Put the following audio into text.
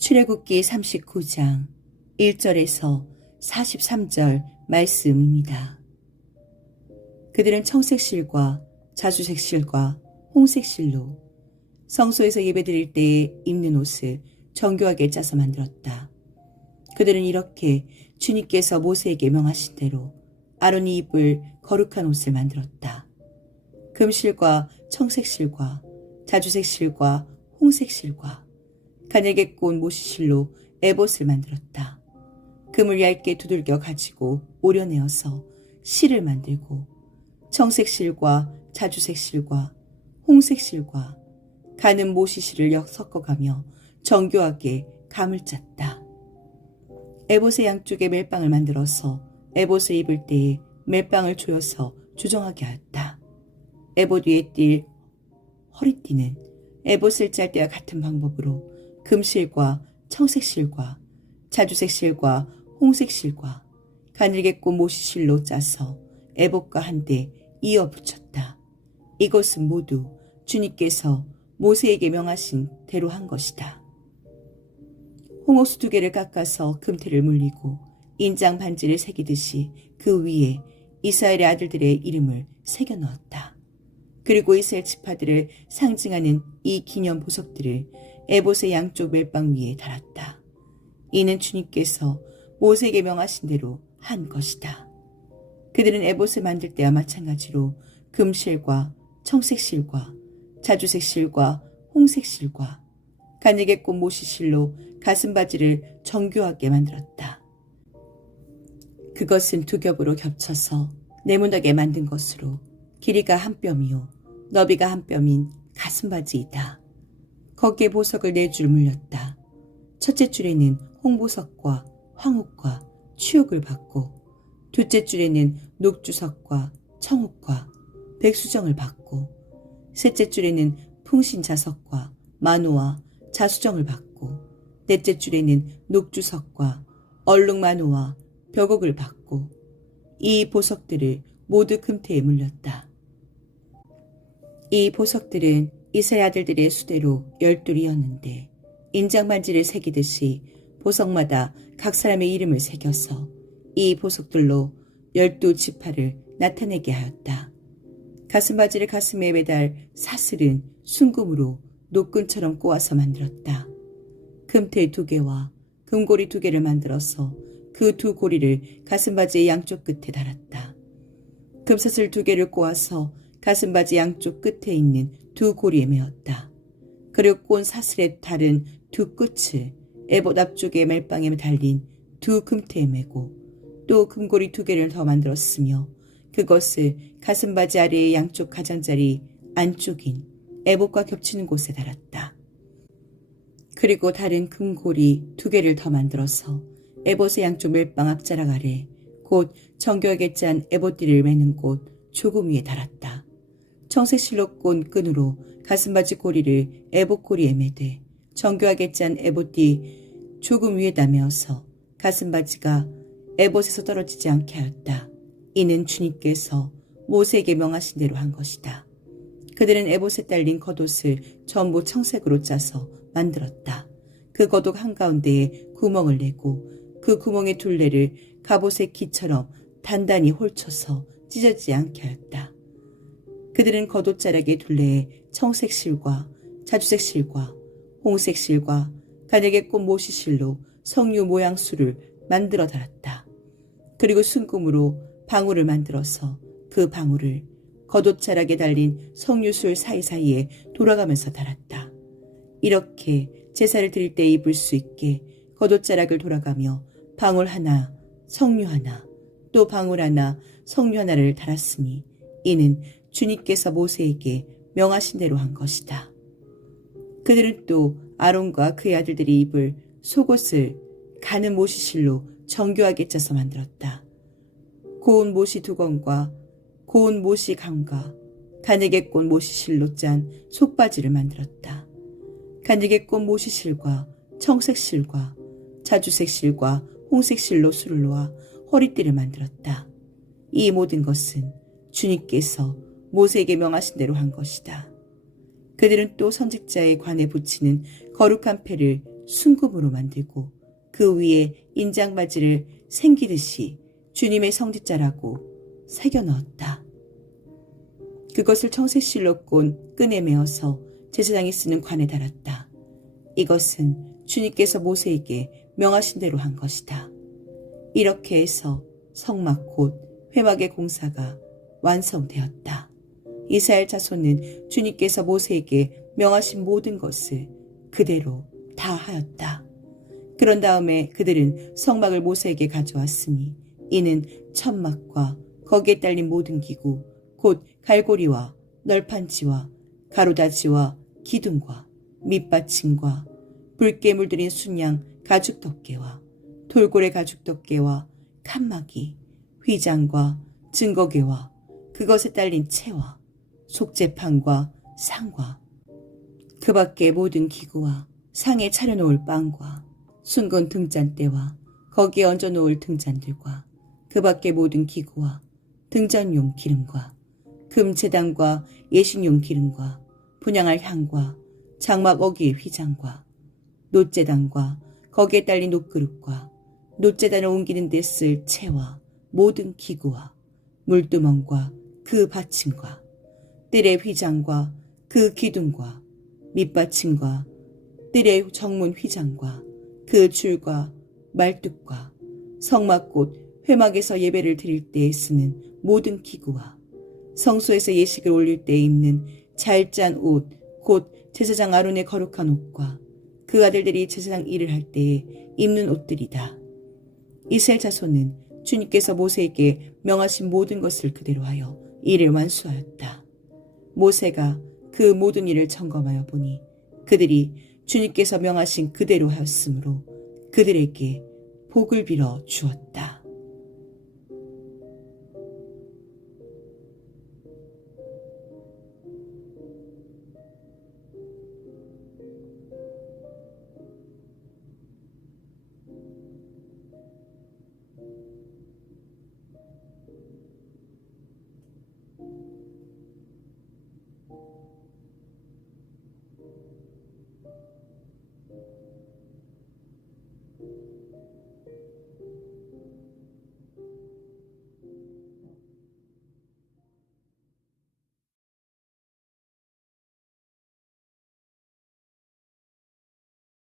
출애굽기 39장 1절에서 43절 말씀입니다. 그들은 청색 실과 자주색 실과 홍색 실로 성소에서 예배드릴 때에 입는 옷을 정교하게 짜서 만들었다. 그들은 이렇게 주님께서 모세에게 명하신 대로 아론이 입을 거룩한 옷을 만들었다. 금실과 청색실과 자주색실과 홍색실과 가늘게 꼬은 모시실로 에봇을 만들었다. 금을 얇게 두들겨 가지고 오려내어서 실을 만들고 청색 실과 자주색 실과 홍색 실과 가는 모시실을 역 섞어가며 정교하게 감을 짰다. 에봇의 양쪽에 멜빵을 만들어서 에봇을 입을 때에 멜빵을 조여서 조정하게 하였다. 에봇 위에 띌 허리띠는 에봇을 짤 때와 같은 방법으로 금실과 청색실과 자주색실과 홍색실과 가늘게 꼰 모시실로 짜서 에봇과 한데 이어 붙였다. 이것은 모두 주님께서 모세에게 명하신 대로 한 것이다. 홍옥수 두 개를 깎아서 금태를 물리고 인장 반지를 새기듯이 그 위에 이스라엘의 아들들의 이름을 새겨 넣었다. 그리고 이스라엘 지파들을 상징하는 이 기념 보석들을 에봇의 양쪽 멜빵 위에 달았다. 이는 주님께서 모세에게 명하신 대로 한 것이다. 그들은 에봇을 만들 때와 마찬가지로 금실과 청색실과 자주색실과 홍색실과 가늘게 꼰 모시실로 가슴바지를 정교하게 만들었다. 그것은 두 겹으로 겹쳐서 네모나게 만든 것으로 길이가 한 뼘이요 너비가 한 뼘인 가슴바지이다. 거기에 보석을 네 줄 물렸다. 첫째 줄에는 홍보석과 황옥과 추옥을 받고 둘째 줄에는 녹주석과 청옥과 백수정을 받고 셋째 줄에는 풍신자석과 만호와 자수정을 받고 넷째 줄에는 녹주석과 얼룩만호와 벽옥을 받고 이 보석들을 모두 금태에 물렸다. 이 보석들은 이스라엘 아들들의 수대로 열둘이었는데 인장반지를 새기듯이 보석마다 각 사람의 이름을 새겨서 이 보석들로 열두 지파를 나타내게 하였다. 가슴바지를 가슴에 매달 사슬은 순금으로 노끈처럼 꼬아서 만들었다. 금태 두 개와 금고리 두 개를 만들어서 그 두 고리를 가슴바지의 양쪽 끝에 달았다. 금사슬 두 개를 꼬아서 가슴바지 양쪽 끝에 있는 두 고리에 메었다. 그리고 꼰 사슬에 달은 두 끝을 에봇 앞쪽에 멜빵에 달린 두 금태에 메고 또 금고리 두 개를 더 만들었으며 그것을 가슴바지 아래의 양쪽 가장자리 안쪽인 에봇과 겹치는 곳에 달았다. 그리고 다른 금고리 두 개를 더 만들어서 에봇의 양쪽 멜빵 앞자락 아래 곧 정교하게 짠 에봇띠를 매는 곳 조금 위에 달았다. 청색 실로 꼰 끈으로 가슴바지 고리를 에봇 고리에 매되 정교하게 짠 에봇띠 조금 위에다 메어서 가슴바지가 에봇에서 떨어지지 않게 하였다. 이는 주님께서 모세에게 명하신 대로 한 것이다. 그들은 에봇에 딸린 겉옷을 전부 청색으로 짜서 만들었다. 그 겉옷 한가운데에 구멍을 내고 그 구멍의 둘레를 갑옷의 기처럼 단단히 홀쳐서 찢어지지 않게 하였다. 그들은 겉옷자락의 둘레에 청색 실과 자주색 실과 홍색 실과 가늘게 꼰 모시 실로 성류 모양 수를 만들어 달았다. 그리고 순금으로 방울을 만들어서 그 방울을 겉옷자락에 달린 성류술 사이사이에 돌아가면서 달았다. 이렇게 제사를 드릴 때 입을 수 있게 겉옷자락을 돌아가며 방울 하나, 성류 하나, 또 방울 하나, 성류 하나를 달았으니 이는 주님께서 모세에게 명하신 대로 한 것이다. 그들은 또 아론과 그의 아들들이 입을 속옷을 가는 모시실로 정교하게 짜서 만들었다. 고운 모시 두건과 고운 모시 감과 가늘게 꼰 모시실로 짠 속바지를 만들었다. 가늘게 꼰 모시실과 청색실과 자주색실과 홍색실로 술을 놓아 허리띠를 만들었다. 이 모든 것은 주님께서 모세에게 명하신 대로 한 것이다. 그들은 또 선직자의 관에 붙이는 거룩한 패를 순금으로 만들고 그 위에 인장바지를 생기듯이 주님의 성지자라고 새겨 넣었다. 그것을 청색실로 꼰 끈에 메어서 제사장이 쓰는 관에 달았다. 이것은 주님께서 모세에게 명하신 대로 한 것이다. 이렇게 해서 성막 곧 회막의 공사가 완성되었다. 이스라엘 자손은 주님께서 모세에게 명하신 모든 것을 그대로 다 하였다. 그런 다음에 그들은 성막을 모세에게 가져왔으니 이는 천막과 거기에 딸린 모든 기구 곧 갈고리와 널판지와 가로다지와 기둥과 밑받침과 붉게 물들인 순양 가죽 덮개와 돌고래 가죽 덮개와 칸막이 휘장과 증거개와 그것에 딸린 채와 속재판과 상과. 그 밖의 모든 기구와 상에 차려놓을 빵과 순건 등잔대와 거기에 얹어놓을 등잔들과 그 밖의 모든 기구와 등잔용 기름과 금재단과 예식용 기름과 분양할 향과 장막 어기의 휘장과 놋재단과 거기에 딸린 놋그릇과 놋재단을 옮기는 데 쓸 채와 모든 기구와 물두멍과 그 받침과 뜰의 휘장과 그 기둥과 밑받침과 뜰의 정문 휘장과 그 줄과 말뚝과 성막꽃 회막에서 예배를 드릴 때에 쓰는 모든 기구와 성소에서 예식을 올릴 때 입는 잘 짠 옷, 곧 제사장 아론의 거룩한 옷과 그 아들들이 제사장 일을 할 때에 입는 옷들이다. 이스라엘 자손은 주님께서 모세에게 명하신 모든 것을 그대로 하여 일을 완수하였다. 모세가 그 모든 일을 점검하여 보니 그들이 주님께서 명하신 그대로 하였으므로 그들에게 복을 빌어 주었다.